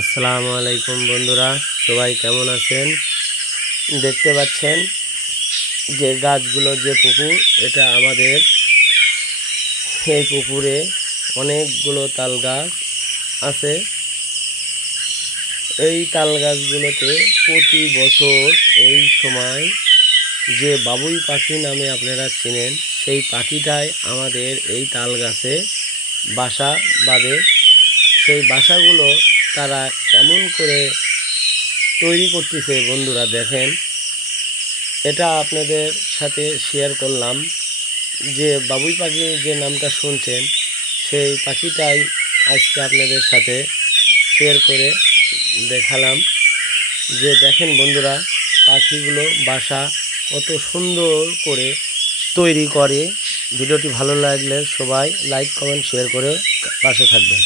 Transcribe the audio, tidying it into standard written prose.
আসসালামু আলাইকুম বন্ধুরা, সবাই কেমন আছেন? দেখতে পাচ্ছেন যে গাছগুলো, যে পুকুর, এটা আমাদের এই পুকুরে অনেকগুলো তাল গাছ আছে। এই তাল গাছগুলোতে প্রতি বছর এই সময় যে বাবুই পাখি নামে আপনারা চেনেন, সেই পাখিটাই আমাদের এই তাল গাছে বাসা বাঁধে। সেই বাসাগুলো তারা কেমন করে তৈরি করতেছে বন্ধুরা দেখেন, এটা আপনাদের সাথে শেয়ার করলাম। যে বাবুই পাখি যে নামটা শুনছেন, সেই পাখিটাই আজকে আপনাদের সাথে শেয়ার করে দেখালাম। যে দেখেন বন্ধুরা, পাখিগুলো বাসা কত সুন্দর করে তৈরি করে। ভিডিওটি ভালো লাগলে সবাই লাইক, কমেন্ট, শেয়ার করে পাশে থাকবেন।